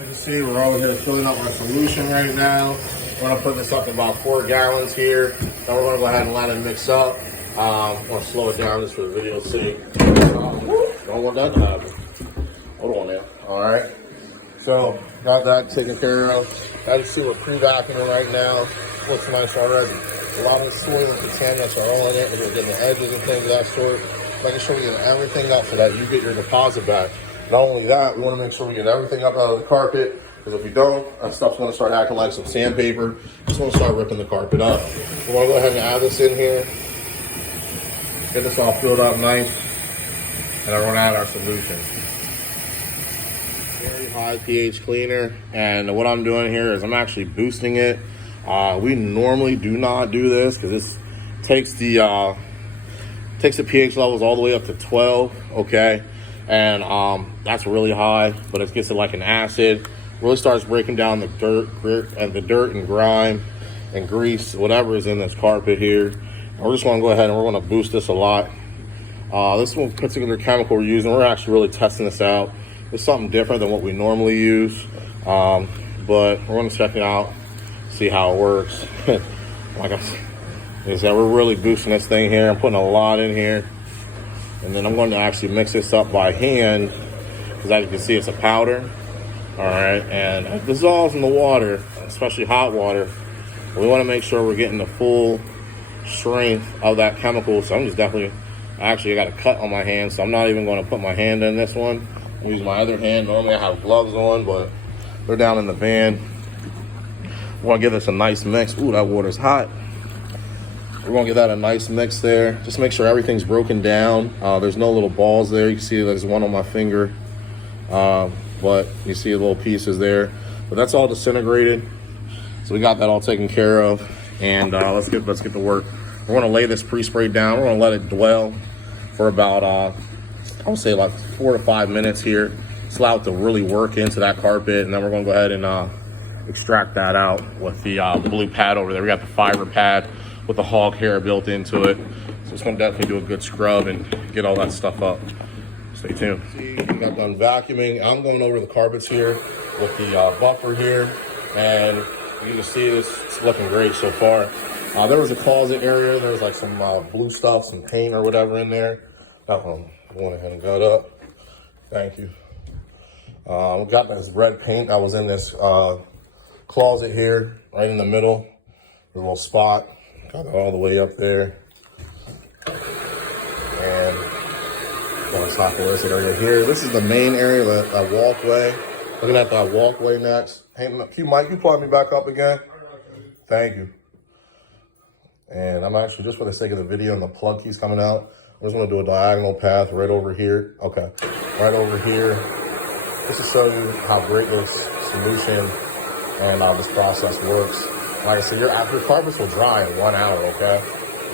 as you can see, we're over here filling up our solution right now. We're gonna put this up to about 4 gallons here. Then we're gonna go ahead and let it mix up. I'm gonna slow it down just for the video's sake. Don't want that to happen. Hold on now. All right. So got that taken care of. As you see, we're pre-vacuuming right now. Looks nice already. A lot of the soil and contaminants are all in it. We're getting the edges and things of that sort. Making sure we get everything up so that you get your deposit back. Not only that, we want to make sure we get everything up out of the carpet, because if you don't, that stuff's going to start acting like some sandpaper. It's going to start ripping the carpet up. We're going to go ahead and add this in here. Get this all filled up nice. And then we're going to add our solution. Very high pH cleaner. And what I'm doing here is I'm actually boosting it. We normally do not do this because this takes the pH levels all the way up to 12, okay? And that's really high, but it gets it like an acid. Really starts breaking down the dirt and grime and grease, whatever is in this carpet here. And we're just gonna go ahead and we're gonna boost this a lot. This one particular chemical we're using, we're actually really testing this out. It's something different than what we normally use, but we're gonna check it out, see how it works. Like I said, we're really boosting this thing here. I'm putting a lot in here. And then I'm going to actually mix this up by hand, because as you can see, it's a powder. All right, and it dissolves in the water, especially hot water. We want to make sure we're getting the full strength of that chemical. So I'm just definitely, actually I got a cut on my hand, so I'm not even going to put my hand in this one. I'm using my other hand. Normally I have gloves on, but they're down in the van. We want to give this a nice mix. Ooh, that water's hot. We're gonna give that a nice mix there. Just make sure everything's broken down. There's no little balls there. You can see there's one on my finger, but you see the little pieces there. But that's all disintegrated. So we got that all taken care of. And let's get to work. We're gonna lay this pre-spray down. We're gonna let it dwell for about, I would say like 4 to 5 minutes here. Just allow it to really work into that carpet. And then we're gonna go ahead and extract that out with the blue pad over there. We got the fiber pad with the hog hair built into it. So it's gonna definitely do a good scrub and get all that stuff up. Stay tuned. See, we got done vacuuming. I'm going over the carpets here with the buffer here. And you can see this, it's looking great so far. There was a closet area. There was like some blue stuff, some paint or whatever in there. That one, I went ahead and got up. Thank you. We got this red paint that was in this closet here, right in the middle. A little spot. Got it all the way up there. And let's not go this area here. This is the main area, that walkway. Looking at that walkway next. Hey, Mike, you plug me back up again? Thank you. And I'm actually, just for the sake of the video and the plug keys coming out, I'm just gonna do a diagonal path right over here. Okay, right over here. Just to show you how great this solution and this process works. Like I said, your carpets will dry in 1 hour, okay?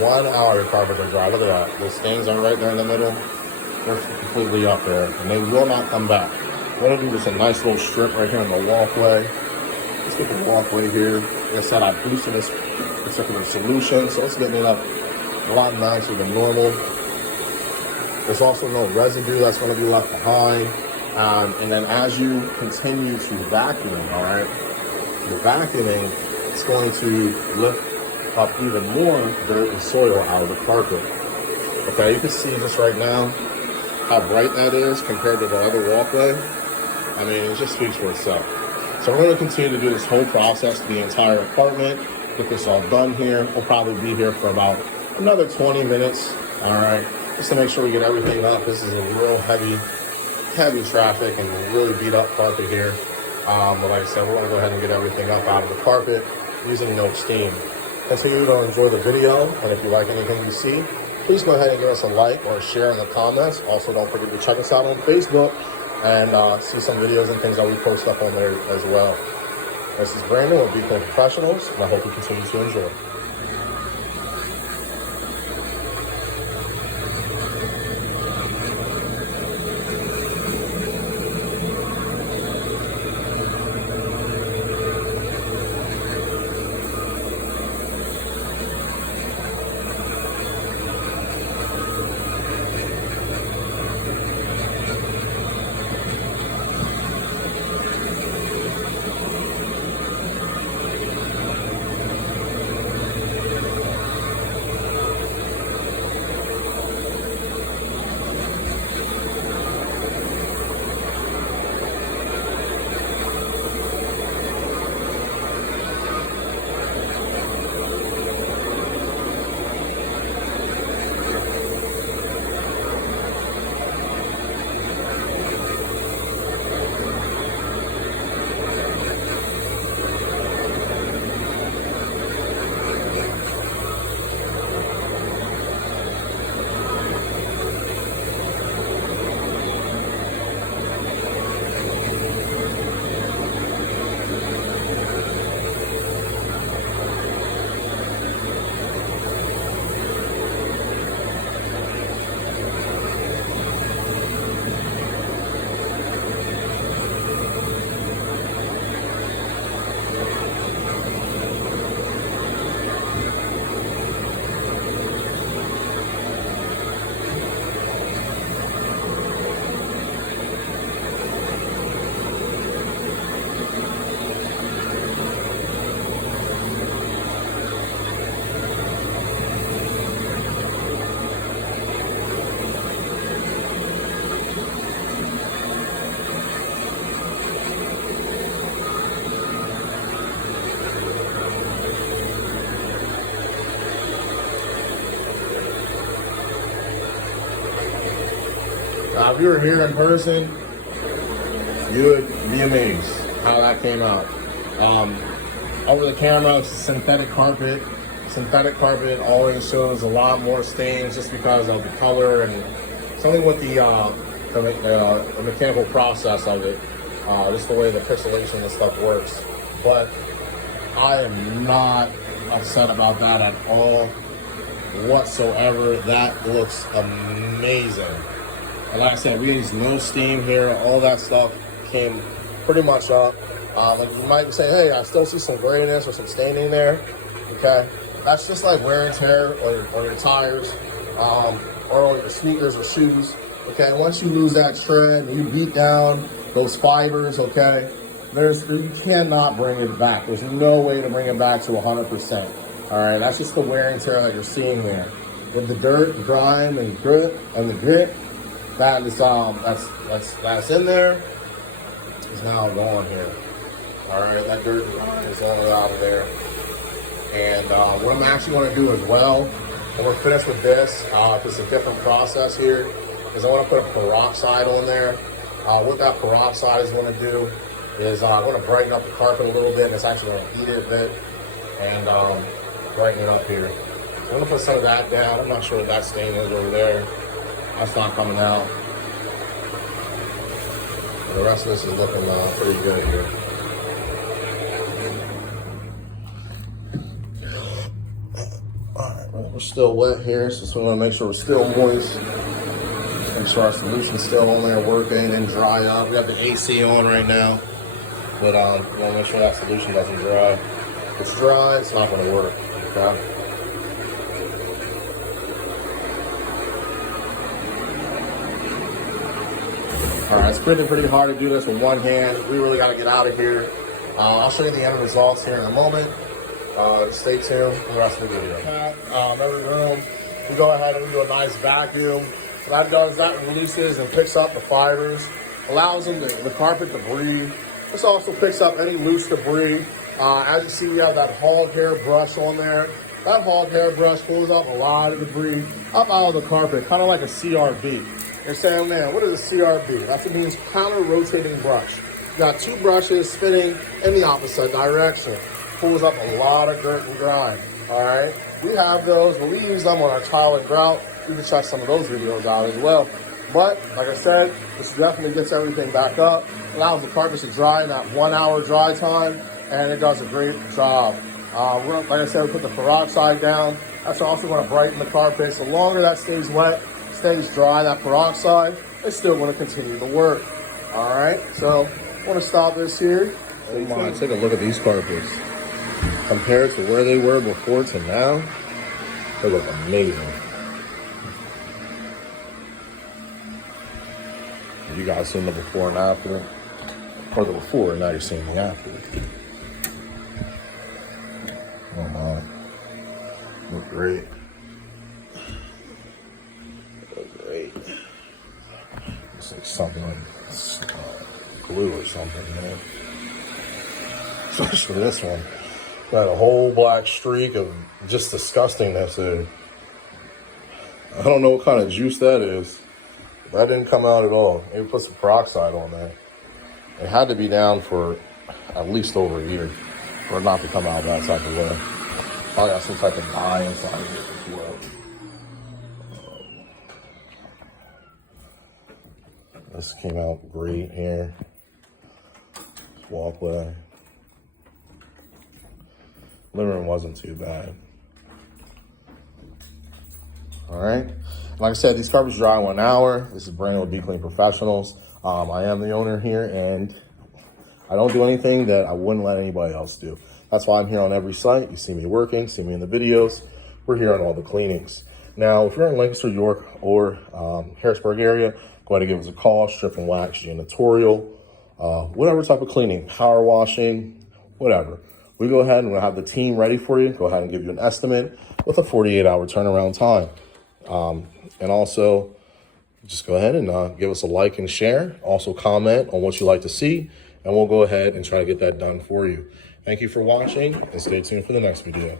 1 hour your carpets will dry. Look at that. Those stains are right there in the middle. They're completely up there, and they will not come back. We're gonna do just a nice little strip right here on the walkway. Let's get the walkway here. Like I said, I boosted this particular solution, so it's getting it up a lot nicer than normal. There's also no residue that's gonna be left behind. And then as you continue to vacuum, all right, you're vacuuming, it's going to lift up even more dirt and soil out of the carpet. Okay, you can see just right now how bright that is compared to the other walkway. I mean, it just speaks for itself. So we're going to continue to do this whole process to the entire apartment, get this all done here. We'll probably be here for about another 20 minutes, all right, just to make sure we get everything up. This is a real heavy traffic and really beat up carpet here. But like I said, we're going to go ahead and get everything up out of the carpet using no steam. Continue to enjoy the video, and if you like anything you see, please go ahead and give us a like or a share in the comments. Also, don't forget to check us out on Facebook and see some videos and things that we post up on there as well. This is Brandon with Beacon Professionals, and I hope you continue to enjoy. if you were here in person, you would be amazed how that came out. Over the camera, it's a synthetic carpet. Synthetic carpet always shows a lot more stains just because of the color and something with the mechanical process of it, just the way the pixelation and stuff works. But I am not upset about that at all whatsoever. That looks amazing. And like I said, we used no steam here. All that stuff came pretty much up. Like you might say, hey, I still see some grayness or some staining there. Okay, that's just like wear and tear on your tires, or on your sneakers or shoes. Okay, once you lose that tread and you beat down those fibers, okay, you cannot bring it back. There's no way to bring it back to 100%. All right, that's just the wear and tear that you're seeing there. With the dirt, grime, and grit, that is that's in there. Is now gone here. All right, that dirt and grime is all out of there. And what I'm actually going to do as well, when we're finished with this, it's a different process here, is I want to put a peroxide on there. What that peroxide is going to do is I'm going to brighten up the carpet a little bit, and it's actually going to heat it a bit and brighten it up here. I'm going to put some of that down. I'm not sure what that stain is over there. That's not coming out. The rest of this is looking pretty good here. Alright, well, we're still wet here, so we want to make sure we're still moist. Make sure our solution's still on there working and dry up. We have the AC on right now, but we want to make sure that solution doesn't dry. If it's dry, it's not going to work. Okay? All right, it's pretty hard to do this with one hand. We really got to get out of here. I'll show you the end results here in a moment. Stay tuned for the rest of the video. Every room, we go ahead and we do a nice vacuum. What that does, that releases and picks up the fibers, allows the carpet to breathe. This also picks up any loose debris. As you see, we have that hog hair brush on there. That hog hair brush pulls up a lot of debris up out of the carpet, kind of like a CRB. You're saying, man, what is a CRB? That's what it means, counter-rotating brush. You got two brushes spinning in the opposite direction. Pulls up a lot of dirt and grime, all right? We have those, but we use them on our tile and grout. You can check some of those videos out as well. But, like I said, this definitely gets everything back up, allows the carpets to dry in that 1 hour dry time, and it does a great job. Like I said, we put the peroxide down. That's also going to brighten the carpet. The longer that stays wet, stays dry, that peroxide, it's still going to continue to work. All right, so I want to stop this here. Oh my, take a look at these carpets. Compared to where they were before to now, they look amazing. You guys seen the before and after, or the before, and now you're seeing the after. Oh my, look great. It's like something like glue or something, man. Especially this one. Got a whole black streak of just disgustingness. I don't know what kind of juice that is. That didn't come out at all. Maybe put some peroxide on there. It had to be down for at least over a year for it not to come out that type of way. Probably got some type of dye inside of it as well. This came out great here. Walkway. Living room wasn't too bad. All right. Like I said, these carpets dry in 1 hour. This is Brandon with Deep Clean Professionals. I am the owner here, and I don't do anything that I wouldn't let anybody else do. That's why I'm here on every site. You see me working, see me in the videos. We're here on all the cleanings. Now, if you're in Lancaster, York, or Harrisburg area, go ahead and give us a call. Strip and wax, janitorial, whatever type of cleaning, power washing, whatever. We go ahead and we'll have the team ready for you. Go ahead and give you an estimate with a 48-hour turnaround time. And also, just go ahead and give us a like and share. Also comment on what you'd like to see, and we'll go ahead and try to get that done for you. Thank you for watching, and stay tuned for the next video.